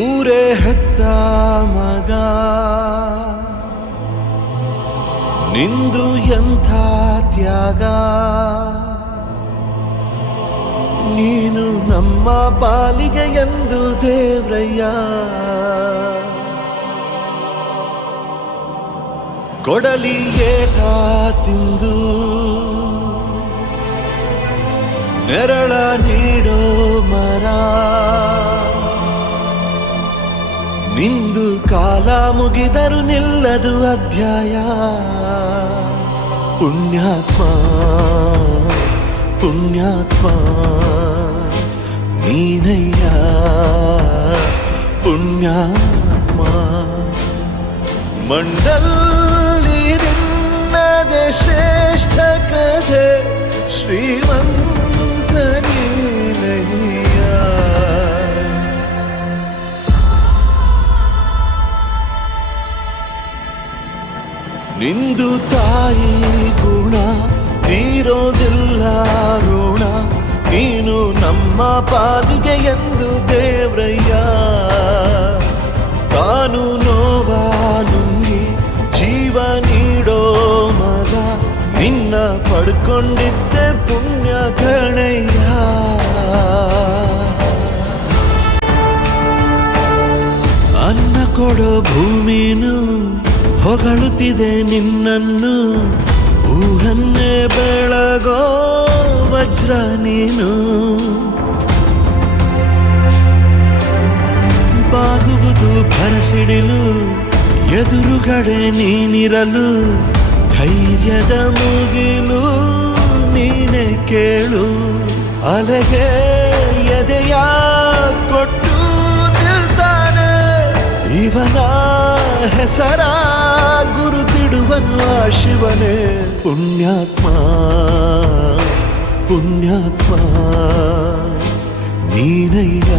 ಊರೇ ಹೆತ್ತ ಮಗ ನಿಂದು ಎಂಥ ತ್ಯಾಗ, ನೀನು ನಮ್ಮ ಪಾಲಿಗೆ ಎಂದು ದೇವ್ರಯ್ಯ. ಕೊಡಲಿ ಏಟ ತಿಂದು ನೆರಳ ನೀಡೋ ಮರ, ನಿಂದು ಕಾಲ ಮುಗಿದರು ನಿಲ್ಲದು ಅಧ್ಯಾಯ. ಪುಣ್ಯಾತ್ಮ ಪುಣ್ಯಾತ್ಮ ನೀನಯ್ಯ ಪುಣ್ಯಾತ್ಮ. ಮಂಡಲ್ಲಿ ನಿನ್ನದೆ ಶ್ರೇಷ್ಠ ಕಥೆ, ಶ್ರೀಮಂತ ನೀನಯ್ಯ. ನಿಂದು ತಾಯಿ ಗುಣ ತೀರೋದಿಲ್ಲ ಋಣ, ನೀನು ನಮ್ಮ ಪಾಲಿಗೆ ಎಂದು ದೇವ್ರಯ್ಯ. ತಾನು ನೋವ ನುಂಗಿ ಜೀವ ನೀಡೋ ಮಗ, ನಿನ್ನ ಪಡ್ಕೊಂಡಿದ್ದೆ ಪುಣ್ಯ ಕಣಯ್ಯ. ಅನ್ನ ಕೊಡೋ ಭೂಮಿನು ಹೊಗಳುತ್ತಿದೆ ನಿನ್ನನ್ನು, ಊರನ್ನೇ ಬೆಳಗೋ ವಜ್ರ ನೀನು. ಬಾಗುವುದು ಭರಸಿಡಿಲು ಎದುರುಗಡೆ ನೀನಿರಲು, ಧೈರ್ಯದ ಮುಗಿಲು ನೀನೆ ಕೇಳು. ಅಲೆಗೆ ಎದೆಯ ಕೊಟ್ಟು ನಿಲ್ತಾನೆ, ಇವನ ಹೆಸರ ಗುರುತಿಡುವನು ಆ ಶಿವನೇ. ಪುಣ್ಯಾತ್ಮ ಪುಣ್ಯಾತ್ಮ ನೀನಯ್ಯ.